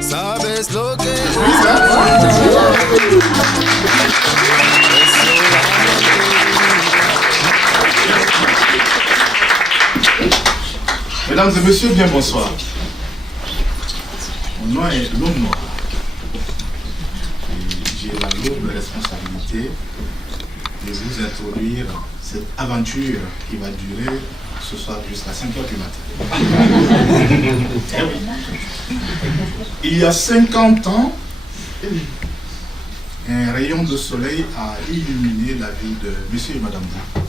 Sabes lo que Mesdames et messieurs, bien bonsoir. Mon nom est L'Homme Noir. J'ai la lourde responsabilité de vous introduire cette aventure qui va durer ce soir jusqu'à 5 h du matin. Eh oui. Il y a 50 ans, un rayon de soleil a illuminé la vie de monsieur et madame Bou.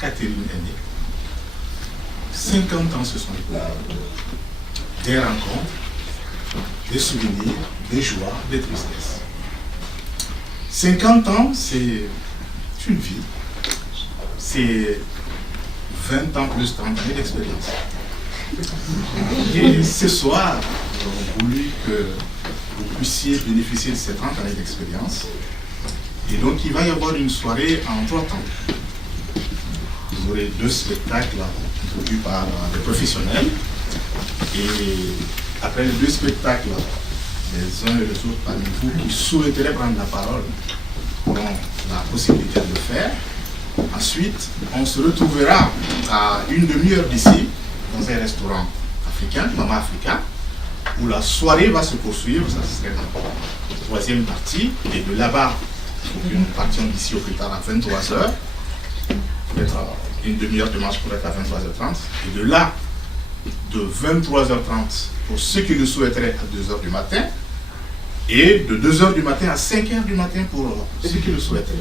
Catherine est née. 50 ans se sont écoulés. Des rencontres, des souvenirs, des joies, des tristesses. 50 ans, c'est une vie. C'est 20 ans plus 30 années d'expérience. Et ce soir, nous avons voulu que vous puissiez bénéficier de ces 30 années d'expérience. Et donc, il va y avoir une soirée en 3 temps. Vous aurez 2 spectacles introduits par des professionnels. Et après les 2 spectacles, les uns et les autres parmi vous qui souhaiteraient prendre la parole auront la possibilité de le faire. Ensuite, on se retrouvera à une demi-heure d'ici, dans un restaurant africain, Maman Africa, où la soirée va se poursuivre. Ça serait la 3e partie. Et de là-bas, il faut que nous partions d'ici au plus tard à 23 h. Peut-être une demi-heure de marche pour être à 23 h 30. Et de là, de 23 h 30 pour ceux qui le souhaiteraient à 2 h du matin. Et de 2 h du matin à 5 h du matin pour ceux qui le souhaiteraient.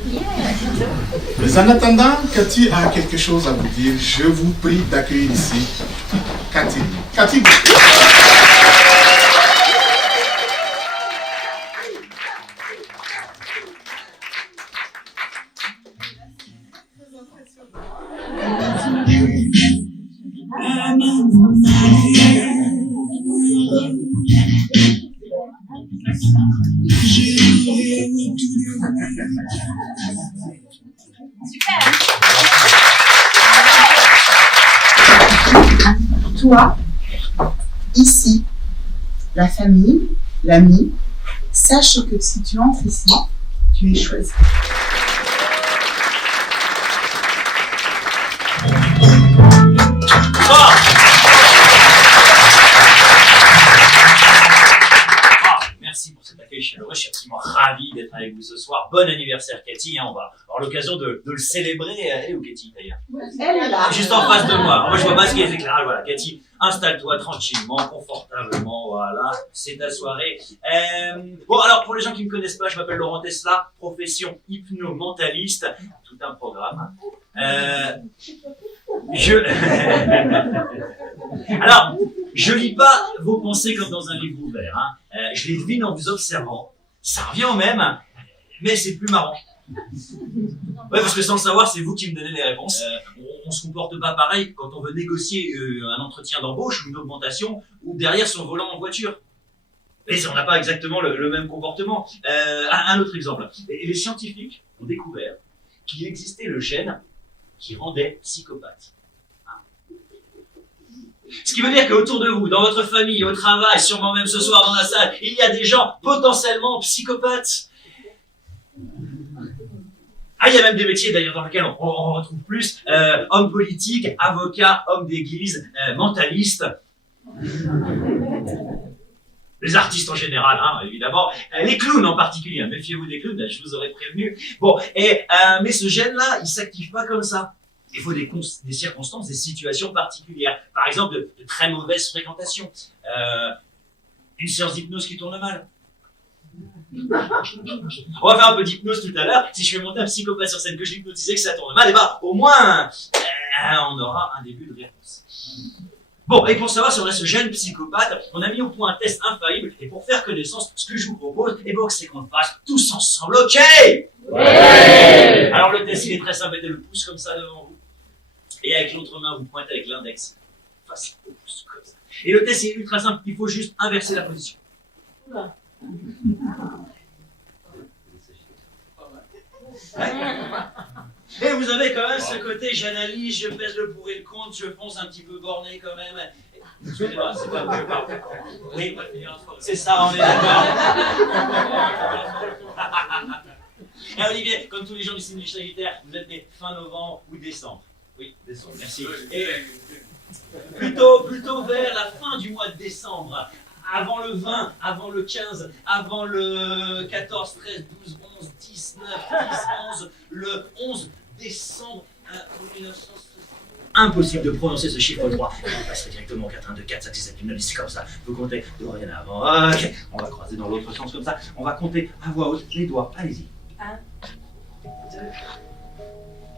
Mais en attendant, Cathy a quelque chose à vous dire. Je vous prie d'accueillir ici Cathy. Cathy. Toi, ici, la famille, l'ami, sache que si tu entres ici, tu es choisi. Merci pour cet accueil chaleureux, je suis absolument ravi d'être avec vous ce soir. Bon anniversaire Cathy, on va avoir l'occasion de le célébrer. Elle est où Cathy d'ailleurs? Elle est là. Juste en face de moi. Alors, moi je vois pas ce qui est éclairage. Voilà, Cathy, installe-toi tranquillement, confortablement, voilà, c'est ta soirée. Bon alors pour les gens qui ne me connaissent pas, je m'appelle Laurent Tesla, profession hypno-mentaliste, tout un programme. Alors, je lis pas vos pensées comme dans un livre ouvert, hein. Je les devine en vous observant. Ça revient au même, mais c'est plus marrant. Ouais, parce que sans le savoir, c'est vous qui me donnez les réponses. On se comporte pas pareil quand on veut négocier un entretien d'embauche ou une augmentation ou derrière son volant en voiture. Et on n'a pas exactement le même comportement. Un autre exemple. Les scientifiques ont découvert qu'il existait le gène qui rendait psychopathe. Ce qui veut dire qu'autour de vous, dans votre famille, au travail, sûrement même ce soir dans la salle, il y a des gens potentiellement psychopathes. Ah, il y a même des métiers d'ailleurs dans lesquels on retrouve plus hommes politiques, avocats, hommes d'église, mentalistes. Les artistes en général, hein, évidemment. Les clowns en particulier. Hein. Méfiez-vous des clowns, je vous aurais prévenu. Bon, mais ce gène-là, il s'active pas comme ça. Il faut des circonstances, des situations particulières. Par exemple, de très mauvaises fréquentations. Une séance d'hypnose qui tourne mal. On va faire un peu d'hypnose tout à l'heure. Si je fais monter un psychopathe sur scène, que je l'hypnotisais, que ça tourne mal, et bah, au moins, on aura un début de réponse. Bon, et pour savoir si on a ce gène psychopathe, on a mis au point un test infaillible. Et pour faire connaissance, ce que je vous propose, c'est qu'on le fasse tous ensemble, ok? Ouais. Alors le test, il est très simple. Mettez le pouce comme ça devant vous. Et avec l'autre main, vous pointez avec l'index. Face au pouce, comme ça. Et le test, il est ultra simple. Il faut juste inverser la position. Et vous avez quand même ce côté, j'analyse, je pèse le pour et le contre, je pense un petit peu borné quand même. Excusez-moi, c'est pas vrai. Oui, c'est ça, on est d'accord. Et Olivier, comme tous les gens du signe du Sagittaire, vous êtes né fin novembre ou décembre. Oui, décembre, merci. Et plutôt vers la fin du mois de décembre. Avant le 20, avant le 15, avant le 14, 13, 12, 11, 10, 9, 10, 11, le 11 décembre 1960. Impossible de prononcer ce chiffre 3. On passerait directement au 4, 1, 2, 4, 5, 6, 7, 8, 9, 10, comme ça. Vous comptez de rien avant. Ok, on va croiser dans l'autre sens comme ça. On va compter à voix haute les doigts. Allez-y. 1, 2,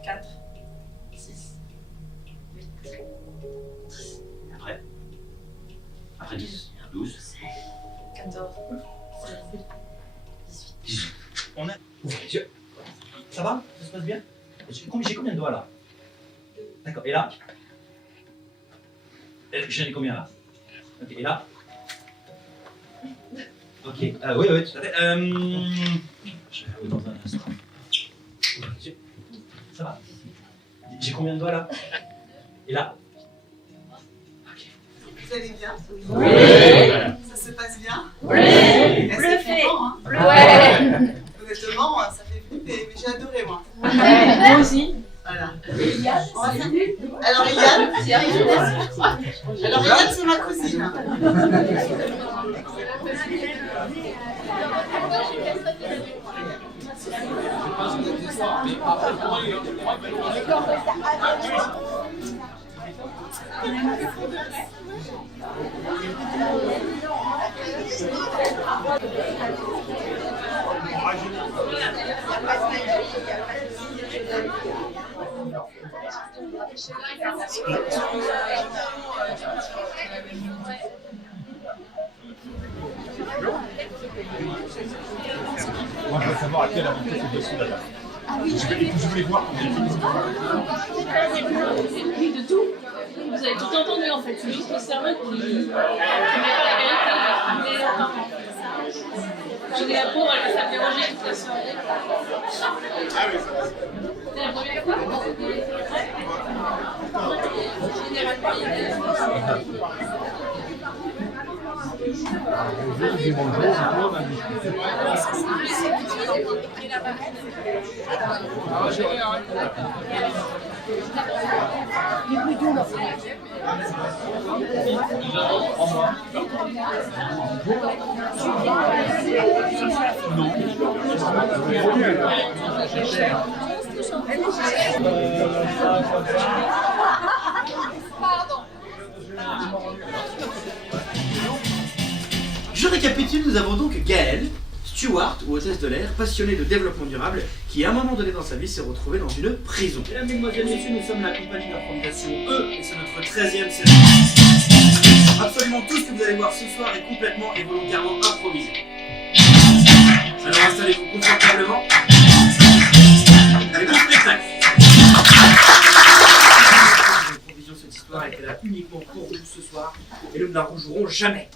4, 6, 8, 10. Après 10, 12, 14, 16, 18. On a... Ouvrez les yeux. Ça va? Ça se passe bien? J'ai combien de doigts là? D'accord, et là? J'en ai combien là? Ok, et là? Ok, oui, tout à fait. Je vais vous dans un instant. Ouvrez les yeux. Ça va? J'ai combien de doigts là? Et là? Vous allez bien? Oui. Ça se passe bien? Oui. Bluffé. Hein? Ouais. Honnêtement, ça fait flipper, mais j'ai adoré moi. Moi aussi. Voilà. Eliane, On va faire... Alors Eliane, c'est ma cousine. Moi, je veux savoir à quelle aventure c'est dessus là-bas. Je voulais voir. Oui, de tout. Vous avez tout entendu en fait, c'est juste le cerveau qui met pas la vérité. Mais j'ai la pauvre, elle va s'interroger toute la soirée. C'est la première fois que vous généralement, il y a des... Je récapitule, nous avons donc Gaëlle, steward ou hôtesse de l'air, passionnée de développement durable, qui à un moment donné dans sa vie s'est retrouvée dans une prison. Mesdames, Mesdemoiselles, Messieurs, nous sommes la compagnie d'improvisation E, et c'est notre 13e saison. Absolument tout ce que vous allez voir ce soir est complètement et volontairement improvisé. Alors installez-vous confortablement. Allez, bon spectacle. L'improvisation de cette histoire était là uniquement pour vous ce soir, et nous ne la rejouerons jamais.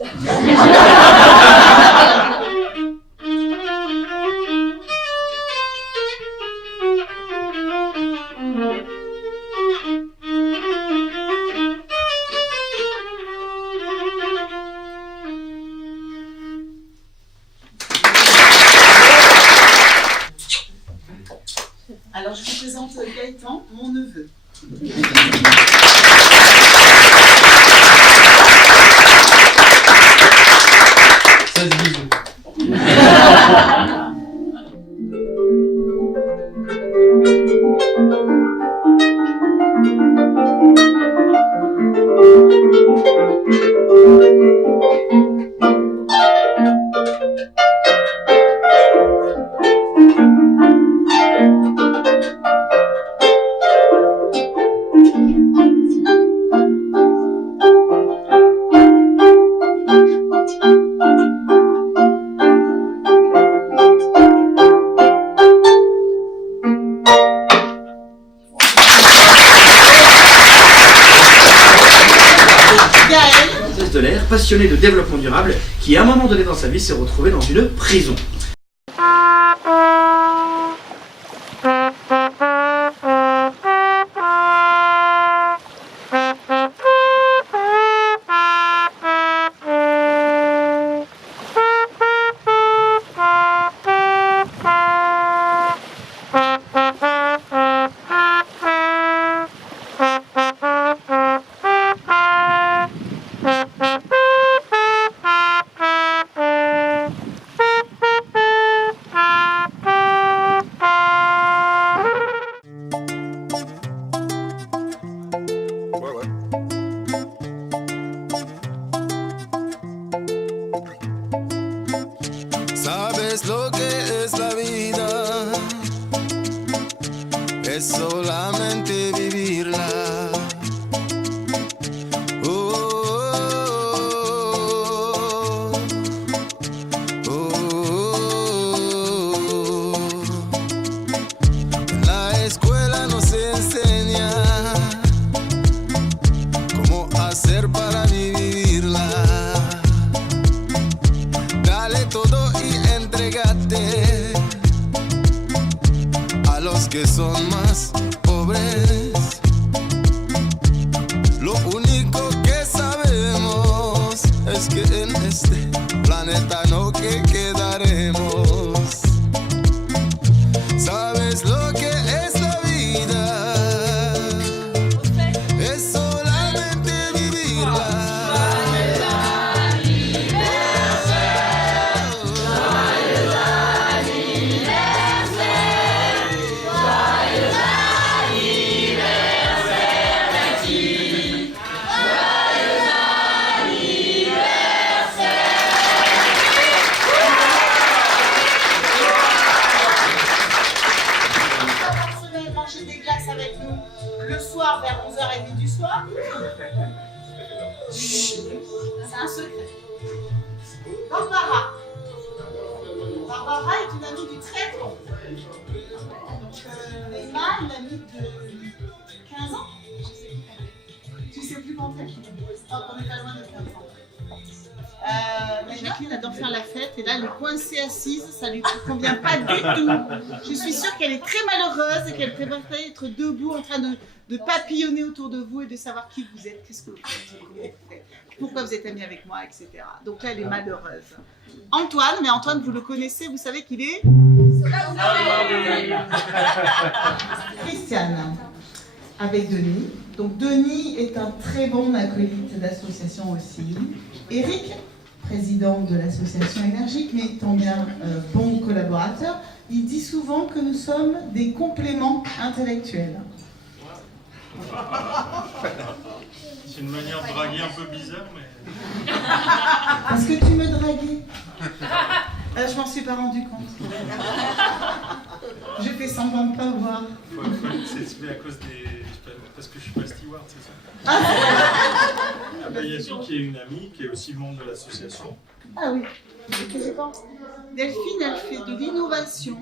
Alors je vous présente Gaëtan, mon neveu. De l'air, passionnée de développement durable, qui à un moment donné dans sa vie s'est retrouvée dans une prison. que son más pobres. Lo único que sabemos es que en este planeta no que quedaremos. ¿Sabes lo que es la vida? Es solamente vivirla. Manger des glaces avec nous le soir vers 11h30 du soir. C'est un secret. Barbara. Barbara est une amie du très tôt. Donc Emma, une amie de 15 ans. Tu sais plus quand elle. On n'est pas loin de 15 ans. Jacqueline adore faire la fête et là elle est coincée assise, ça lui convient pas du tout. Je suis sûre qu'elle est très malheureuse et qu'elle préférerait être debout en train de papillonner autour de vous et de savoir qui vous êtes, qu'est-ce que vous faites, pourquoi vous êtes amis avec moi, etc. Donc là elle est malheureuse. Antoine, mais Antoine vous le connaissez, vous savez qu'il est Christiane avec Denis. Donc Denis est un très bon acolyte d'association aussi. Eric, président de l'association Énergique, mais étant bien bon collaborateur, il dit souvent que nous sommes des compléments intellectuels. C'est une manière de draguer un peu bizarre, mais... Parce que tu me draguais. Je m'en suis pas rendu compte. J'ai fait semblant de pas voir. C'est à cause des... Parce que je suis pas steward, c'est ça? Il y a Sophie qui est une amie, qui est aussi membre de l'association. Ah oui, Delphine, elle fait de l'innovation.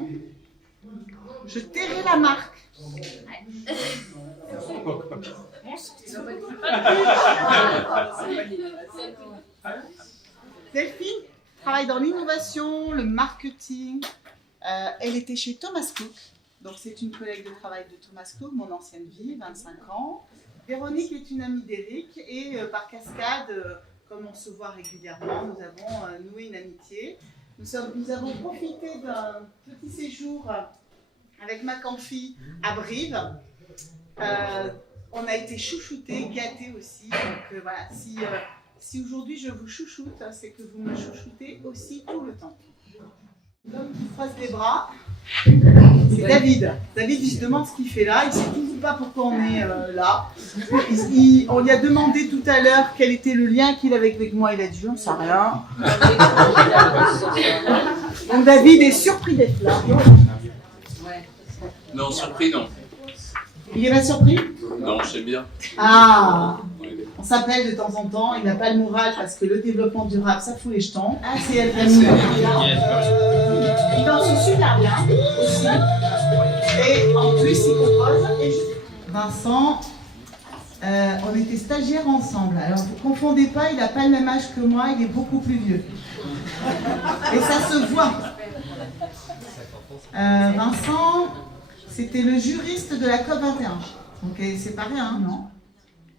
Je tairai la marque. Delphine travaille dans l'innovation, le marketing. Elle était chez Thomas Cook. Donc c'est une collègue de travail de Thomas Cook, mon ancienne vie, 25 ans. Véronique est une amie d'Eric et par cascade, comme on se voit régulièrement, nous avons noué une amitié. Nous avons profité d'un petit séjour avec ma camphi à Brive. On a été chouchoutés, gâtés aussi. Donc voilà, si aujourd'hui je vous chouchoute, c'est que vous me chouchoutez aussi tout le temps. L'homme qui croise les bras, c'est David. David, il se demande ce qu'il fait là. Il ne sait toujours pas pourquoi on est là. On lui a demandé tout à l'heure quel était le lien qu'il avait avec moi. Il a dit, on ne sait rien. Donc David est surpris d'être là. Non, surpris, non. Il est pas surpris? Non, je sais bien. Ah, on s'appelle de temps en temps. Il n'a pas le moral parce que le développement durable, ça fout les jetons. Ah, c'est elle qui a mis. Il danse super bien aussi. Et en plus, il compose. Vincent, on était stagiaires ensemble. Alors, ne vous confondez pas, il n'a pas le même âge que moi, il est beaucoup plus vieux. Et ça se voit. Vincent, c'était le juriste de la COP21. Donc, c'est pas rien, non?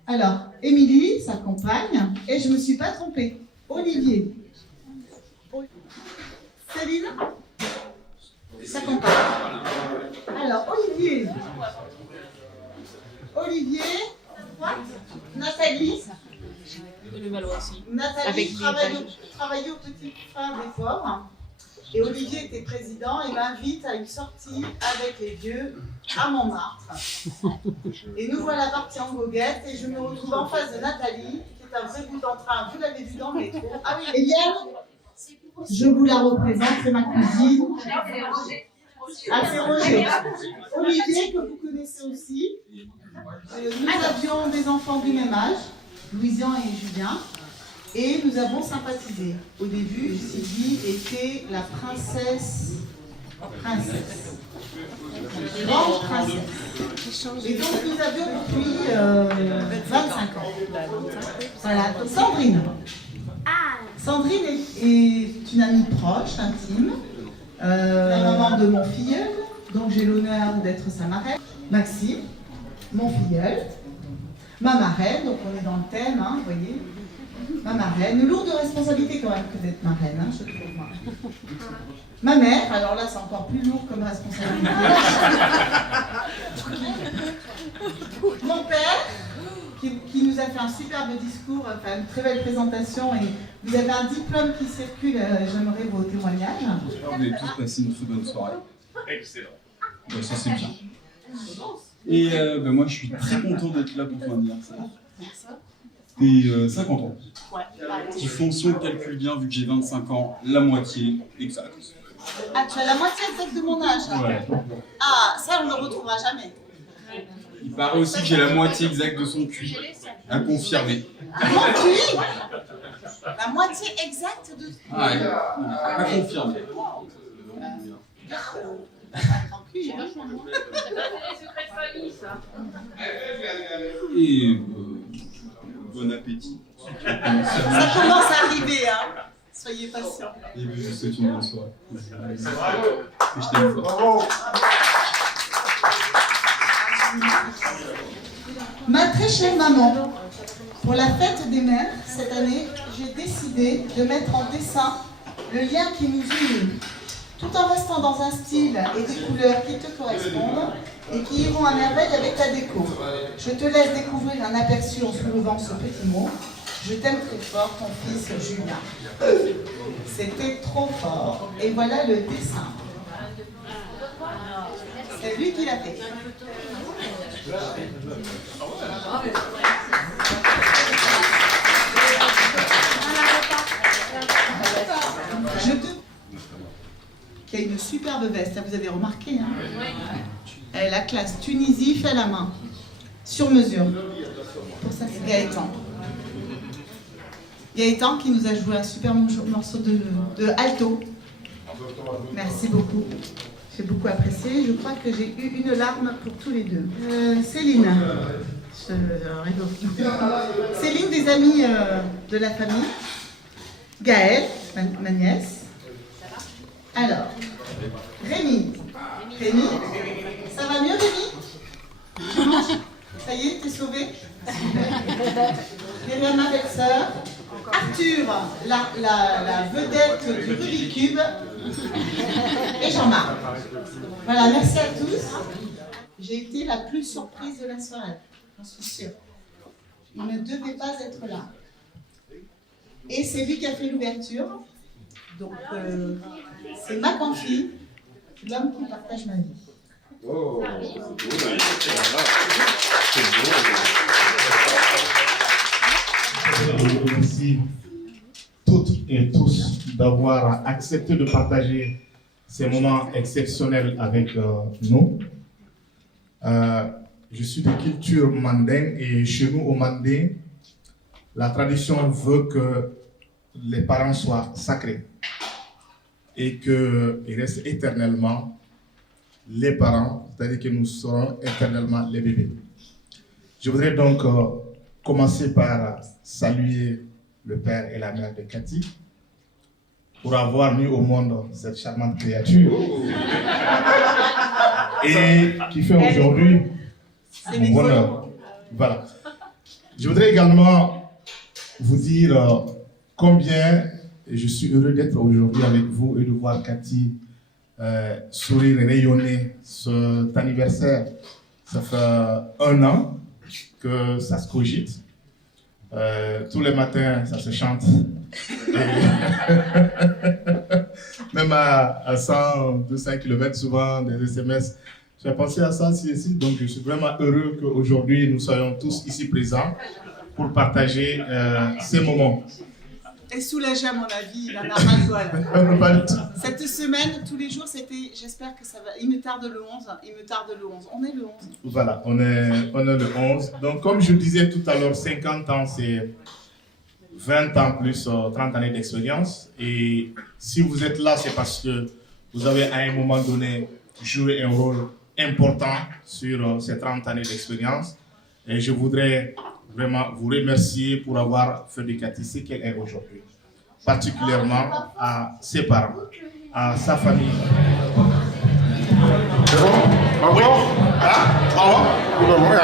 Alors, Émilie, sa compagne, et je ne me suis pas trompée. Olivier. Céline, sa compagne. Alors, Olivier. Nathalie. Le Valois aussi. Nathalie travaillait au Petit Frein d'Effort. Et Olivier était président et m'invite à une sortie avec les vieux à Montmartre. Et nous voilà partis en goguette et je me retrouve en face de Nathalie, qui est un vrai bout d'entrain. Vous l'avez vu dans le métro. Ah oui, et hier, je vous la représente, c'est ma cousine. Ah, c'est Roger. Olivier, que vous connaissez aussi. Nous avions des enfants du même âge, Louisian et Julien. Et nous avons sympathisé. Au début, Sylvie était la princesse. Grande princesse. Et donc nous avions depuis 25 ans. Voilà, donc Sandrine. Sandrine est une amie proche, intime. La maman de mon filleul. Donc j'ai l'honneur d'être sa marraine. Maxime, mon filleul, ma marraine, donc on est dans le thème, hein, vous voyez. Ma marraine, une lourde responsabilité quand même que d'être marraine, hein, je trouve. Moi. Ma mère, alors là c'est encore plus lourd comme responsabilité. Mon père, qui nous a fait un superbe discours, enfin une très belle présentation, et vous avez un diplôme qui circule, j'aimerais vos témoignages. On est tous passé une très bonne soirée. Excellent. Ben, ça c'est bien. Et ben, moi je suis très content d'être là pour ton anniversaire. T'es 50 ans. Qui font, si on calcule bien, vu que j'ai 25 ans, la moitié exact. Ah, tu as la moitié exacte de mon âge. Ouais. Ah, ça on ne le retrouvera jamais. Il paraît aussi que j'ai la moitié exacte de son cul. À confirmer. Mon cul. La moitié exacte de... Ah ouais. À confirmer. C'est vachement bon. C'est pas des secrets de famille, ça. Et bon appétit. Ça commence à arriver, hein. Soyez patients. Et je vous souhaite une bonne soirée. Je t'aime fort. Ma très chère maman, pour la fête des mères, cette année, j'ai décidé de mettre en dessin le lien qui nous unit, tout en restant dans un style et des couleurs qui te correspondent et qui iront à merveille avec ta déco. Je te laisse découvrir un aperçu en soulevant ce petit mot. Je t'aime très fort, ton fils Julien. C'était trop fort. Et voilà le dessin. C'est lui qui l'a fait. Qui a une superbe veste, vous avez remarqué, hein? La classe Tunisie fait la main, sur mesure. Pour ça, c'est Gaëtan. Gaëtan qui nous a joué un super morceau de alto. Merci beaucoup. J'ai beaucoup apprécié. Je crois que j'ai eu une larme pour tous les deux. Céline. Céline, des amis de la famille. Gaëlle, ma nièce. Alors, Rémi. Rémi, ça va mieux, Rémi? Tu manges? Ça y est, t'es sauvé? Myriam, ma belle-sœur. Arthur, la vedette du Rubik's Cube. Et Jean-Marc. Voilà, merci à tous. J'ai été la plus surprise de la soirée, j'en suis sûre. Il ne devait pas être là. Et c'est lui qui a fait l'ouverture. Donc, c'est ma confie, l'homme qui partage ma vie. Oh, Merci toutes et tous d'avoir accepté de partager ces moments exceptionnels avec nous. Je suis de culture mandingue et chez nous au Mandé, la tradition veut que les parents soient sacrés et qu'ils restent éternellement les parents, c'est-à-dire que nous serons éternellement les bébés. Je voudrais donc commencer par saluer le père et la mère de Cathy pour avoir mis au monde cette charmante créature et qui fait aujourd'hui mon bonheur. Voilà. Je voudrais également vous dire combien je suis heureux d'être aujourd'hui avec vous et de voir Cathy sourire et rayonner cet anniversaire. Ça fait 1 an que ça se cogite. Tous les matins, ça se chante. Même à 100, 200 km, souvent des SMS. J'ai pensé à ça ici, donc je suis vraiment heureux qu'aujourd'hui nous soyons tous ici présents pour partager ces moments. Et soulagé à mon avis, il en a ras-le-bol. Pas du tout. Cette semaine, tous les jours, c'était, j'espère que ça va, il me tarde le 11, il me tarde le 11. On est le 11. Voilà, on est le 11. Donc comme je disais tout à l'heure, 50 ans, c'est 20 ans plus 30 années d'expérience. Et si vous êtes là, c'est parce que vous avez à un moment donné joué un rôle important sur ces 30 années d'expérience. Et je voudrais vraiment vous remercier pour avoir fait de Cathy ce qu'elle est aujourd'hui. Particulièrement à ses parents, à sa famille. Encore.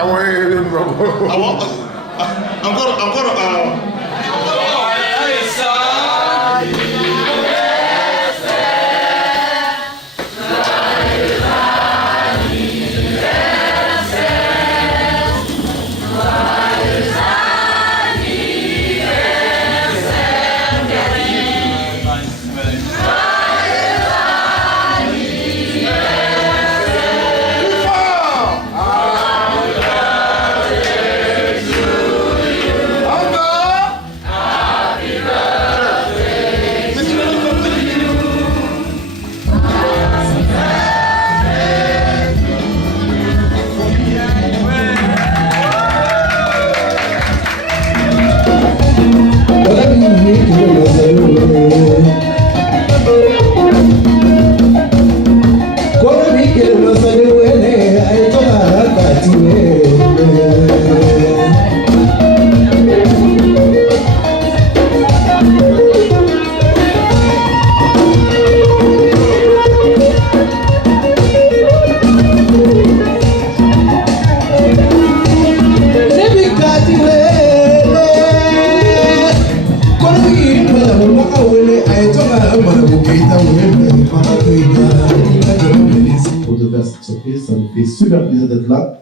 Pour te faire cette surprise, ça me fait super plaisir d'être là.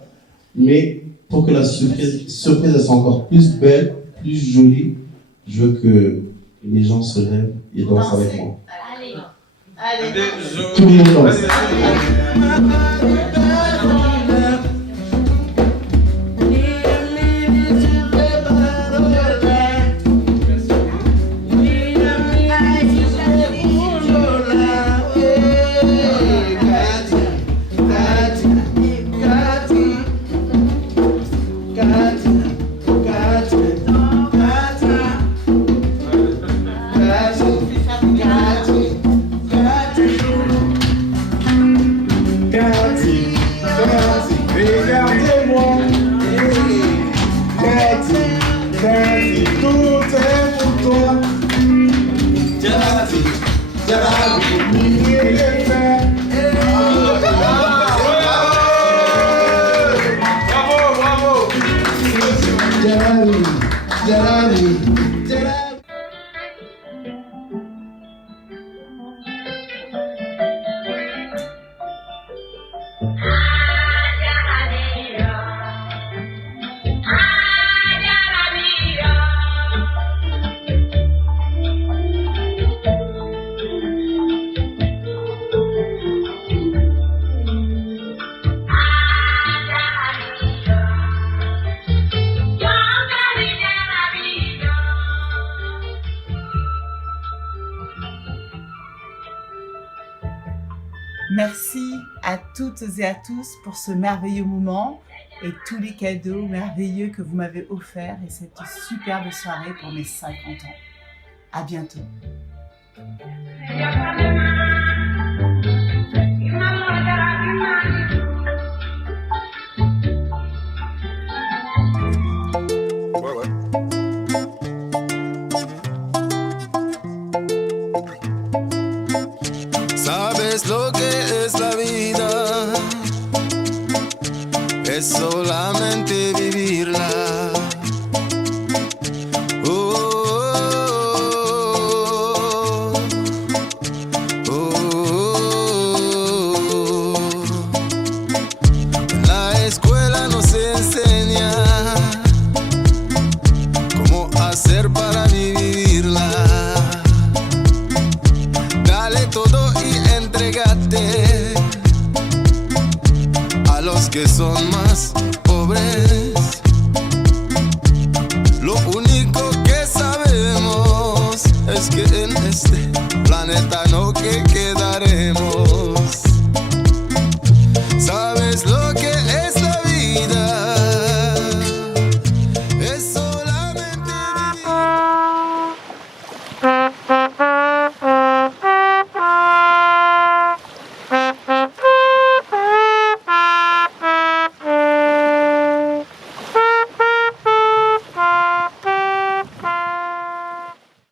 Mais pour que la surprise soit encore plus belle, plus jolie, je veux que les gens se lèvent et dansent avec moi. Allez. Tout le monde danse. Regardez-moi, Cathy, tout est pour toi. Bravo. Merci à toutes et à tous pour ce merveilleux moment et tous les cadeaux merveilleux que vous m'avez offerts et cette superbe soirée pour mes 50 ans. À bientôt. Sabes lo que es la vida, es solamente vivirla. En la escuela nos enseña cómo hacer para vivirla. Dale todo y entrégate a los que son más